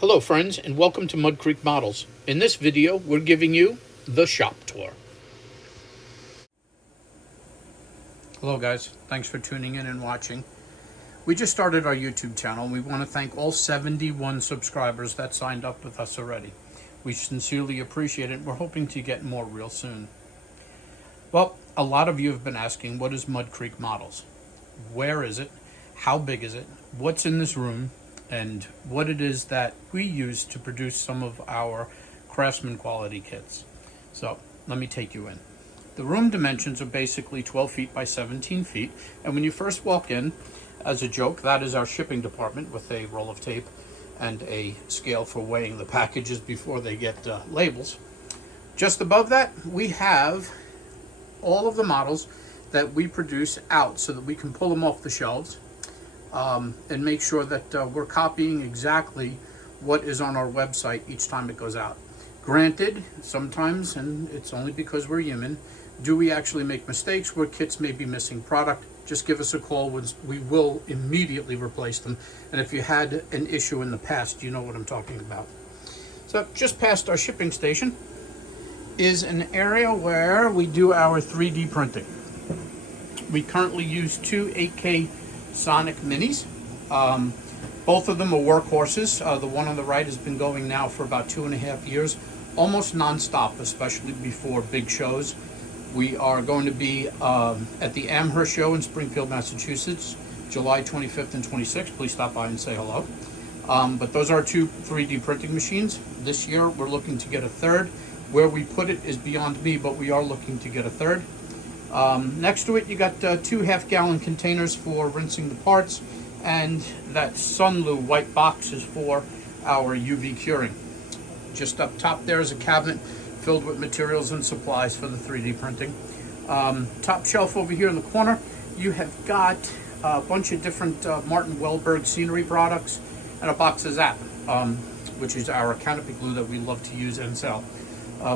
Hello friends, and welcome to Mud Creek Models. In this video, we're giving you the shop tour. Hello guys, thanks for tuning in and watching. We just started our YouTube channel and we want to thank all 71 subscribers that signed up with us already. We sincerely appreciate it. We're hoping to get more real soon. Well, a lot of you have been asking, what is Mud Creek Models? Where is it? How big is it? What's in this room? And what it is that we use to produce some of our craftsman quality kits. So let me take you in. The room dimensions are basically 12 feet by 17 feet. And when you first walk in, as a joke, that is our shipping department with a roll of tape and a scale for weighing the packages before they get labels. Just above that, we have all of the models that we produce out so that we can pull them off the shelves. And make sure that we're copying exactly what is on our website each time it goes out. Granted, sometimes, and it's only because we're human, do we actually make mistakes where kits may be missing product? Just give us a call. We will immediately replace them. And if you had an issue in the past, you know what I'm talking about. So just past our shipping station is an area where we do our 3D printing. We currently use two 8K Sonic Minis. Both of them are workhorses. The one on the right has been going now for about 2.5 years, almost non-stop, especially before big shows. We are going to be at the Amherst show in Springfield, Massachusetts, July 25th and 26th. Please stop by and say hello. But those are two 3D printing machines. This year we're looking to get a third. Where we put it is beyond me, but we are looking to get a third. Next to it, you got two half-gallon containers for rinsing the parts, and that Sunlu white box is for our UV curing. Just up top there is a cabinet filled with materials and supplies for the 3D printing. Top shelf over here in the corner, you have got a bunch of different Martin Wellberg scenery products and a box of Zap, which is our canopy glue that we love to use and sell.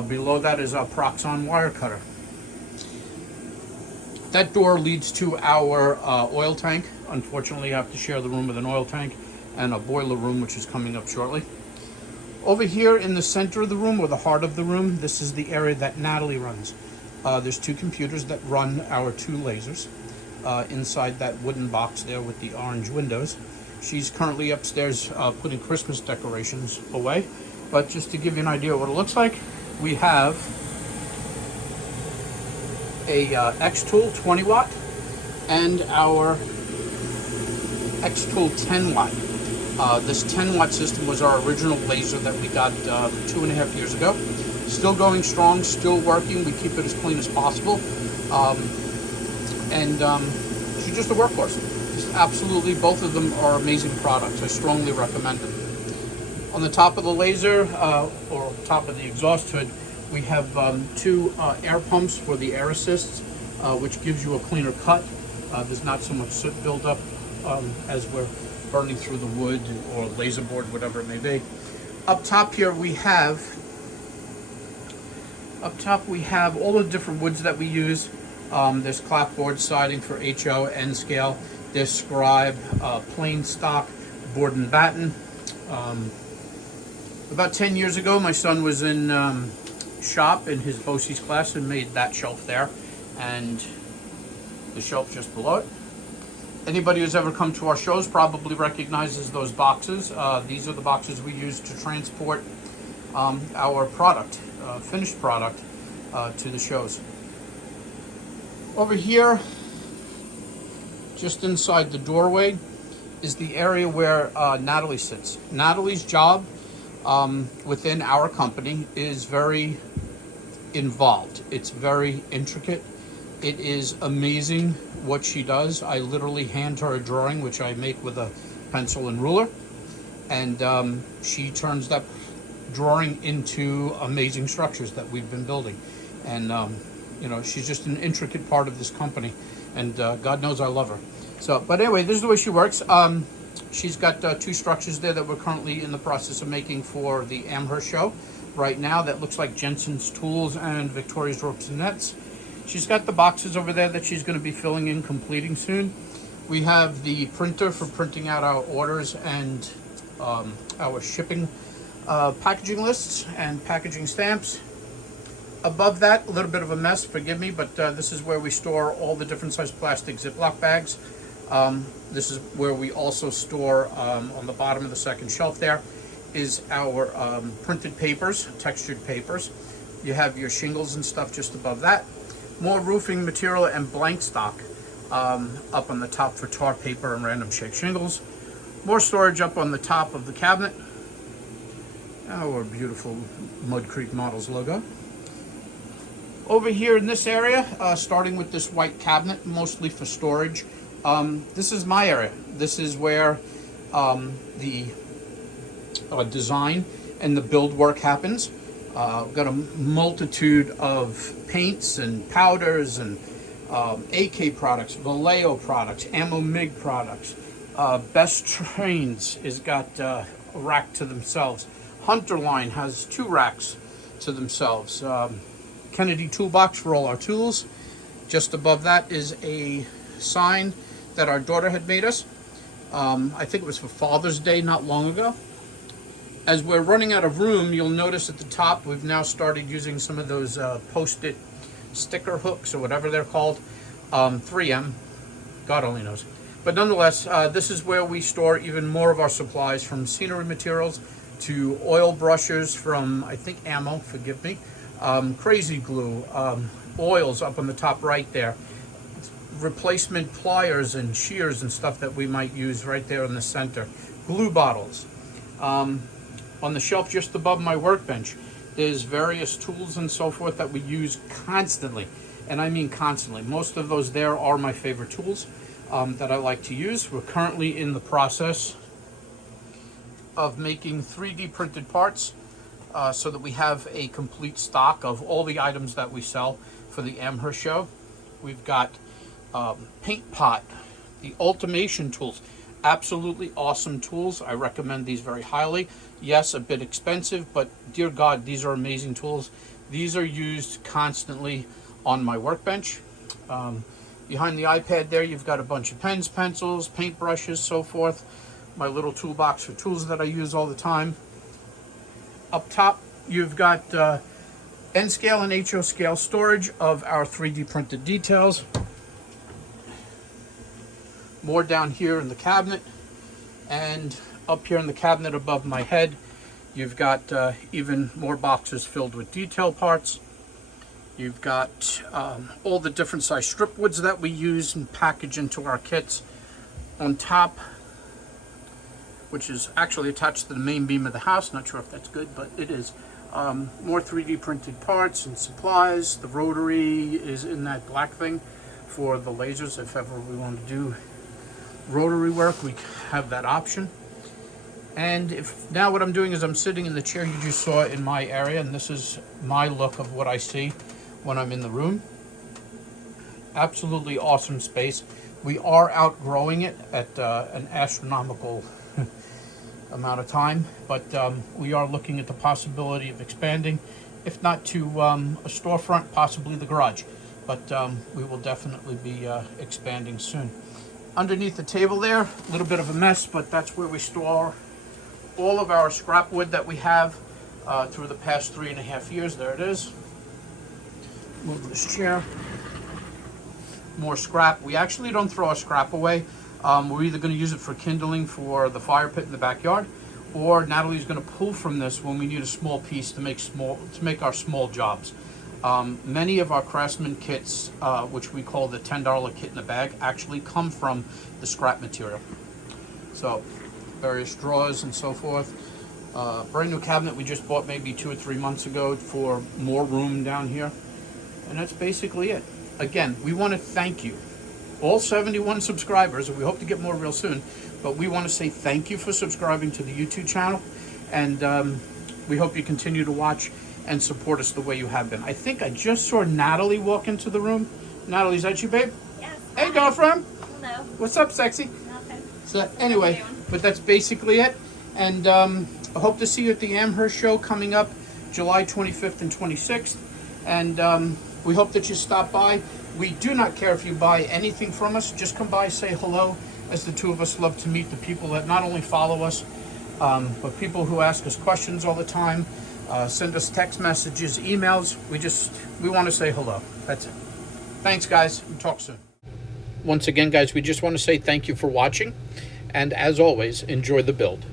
Below that is a Proxxon wire cutter. That door leads to our oil tank. Unfortunately, I have to share the room with an oil tank and a boiler room, which is coming up shortly. Over here in the center of the room, or the heart of the room, this is the area that Natalie runs. There's two computers that run our two lasers inside that wooden box there with the orange windows. She's currently upstairs putting Christmas decorations away. But just to give you an idea of what it looks like, we have a X-Tool 20 watt and our X-Tool 10 watt. This 10 watt system was our original laser that we got 2.5 years ago. Still going strong, still working. We keep it as clean as possible. She's just a workhorse. Just absolutely, both of them are amazing products. I strongly recommend them. On the top of the laser, or top of the exhaust hood, we have two air pumps for the air assists, which gives you a cleaner cut. There's not so much soot buildup as we're burning through the wood or laser board, whatever it may be. Up top here we have all the different woods that we use. There's clapboard siding for HO, N scale. There's scribe, plain stock, board and batten. About 10 years ago, my son was in shop in his BOCES class and made that shelf there, and the shelf just below it. Anybody who's ever come to our shows probably recognizes those boxes. These are the boxes we use to transport our product, finished product, to the shows. Over here, just inside the doorway, is the area where Natalie sits. Natalie's job within our company is very involved. It's very intricate. It is amazing what she does. I literally hand her a drawing, which I make with a pencil and ruler, and she turns that drawing into amazing structures that we've been building. And you know, she's just an intricate part of this company, and God knows I love her. So, but anyway, this is the way she works. She's got two structures there that we're currently in the process of making for the Amherst show right now. That looks like Jensen's Tools and Victoria's Ropes and Nets. She's got the boxes over there that she's going to be filling in, completing soon. We have the printer for printing out our orders and our shipping packaging lists and packaging stamps. Above that, a little bit of a mess, forgive me, but this is where we store all the different size plastic Ziploc bags. This is where we also store, on the bottom of the second shelf there, is our printed papers, textured papers. You have your shingles and stuff just above that. More roofing material and blank stock up on the top for tar paper and random shake shingles. More storage up on the top of the cabinet. Our beautiful Mud Creek Models logo. Over here in this area, starting with this white cabinet, mostly for storage, this is my area. This is where the design and the build work happens. We've got a multitude of paints and powders and AK products, Vallejo products, Ammo MIG products. Best Trains has got a rack to themselves. Hunter Line has 2 racks to themselves. Kennedy Toolbox for all our tools. Just above that is a sign that our daughter had made us. I think it was for Father's Day not long ago. As we're running out of room, you'll notice at the top we've now started using some of those post-it sticker hooks or whatever they're called. 3M, God only knows. But nonetheless, this is where we store even more of our supplies, from scenery materials to oil brushes from, I think, Ammo, forgive me. Crazy glue, oils up on the top right there, replacement pliers and shears and stuff that we might use right there in the center, glue bottles. On the shelf just above my workbench, there's various tools and so forth that we use constantly, and I mean constantly. Most of those there are my favorite tools that I like to use. We're currently in the process of making 3D printed parts, so that we have a complete stock of all the items that we sell for the Amherst show. We've got paint pot, the Ultimation tools, absolutely awesome tools. I recommend these very highly. Yes, a bit expensive, but dear God, these are amazing tools. These are used constantly on my workbench. Behind the iPad there, you've got a bunch of pens, pencils, paint brushes, so forth. My little toolbox for tools that I use all the time. Up top, you've got N scale and HO scale storage of our 3D printed details. More down here in the cabinet, and up here in the cabinet above my head, you've got even more boxes filled with detail parts. You've got all the different size strip woods that we use and package into our kits. On top, which is actually attached to the main beam of the house. Not sure if that's good, but it is. More 3D printed parts and supplies. The rotary is in that black thing for the lasers. If ever we want to do rotary work, we have that option. And if now what I'm doing is I'm sitting in the chair you just saw in my area, and this is my look of what I see when I'm in the room. Absolutely awesome space. We are outgrowing it at an astronomical amount of time, but we are looking at the possibility of expanding, if not to a storefront, possibly the garage, but we will definitely be expanding soon. Underneath the table there, a little bit of a mess, but that's where we store all of our scrap wood that we have through the past 3.5 years. There it is. Move this chair. More scrap. We actually don't throw our scrap away. We're either going to use it for kindling for the fire pit in the backyard, or Natalie's going to pull from this when we need a small piece to make our small jobs. Many of our Craftsman kits, which we call the $10 kit in a bag, actually come from the scrap material. So, various drawers and so forth. Brand new cabinet we just bought maybe 2 or 3 months ago for more room down here. And that's basically it. Again, we want to thank you, all 71 subscribers, and we hope to get more real soon, but we want to say thank you for subscribing to the YouTube channel, and we hope you continue to watch and support us the way you have been. I think I just saw Natalie walk into the room. Natalie, is that you, babe? Yes. Hey, girlfriend. Hello. What's up, sexy? Nothing. So anyway, but that's basically it, and I hope to see you at the Amherst show coming up July 25th and 26th, and we hope that you stop by. We do not care if you buy anything from us. Just come by, say hello, as the two of us love to meet the people that not only follow us But people who ask us questions all the time, send us text messages, emails, we want to say hello. That's it. Thanks, guys. We'll talk soon. Once again, guys, we just want to say thank you for watching. And as always, enjoy the build.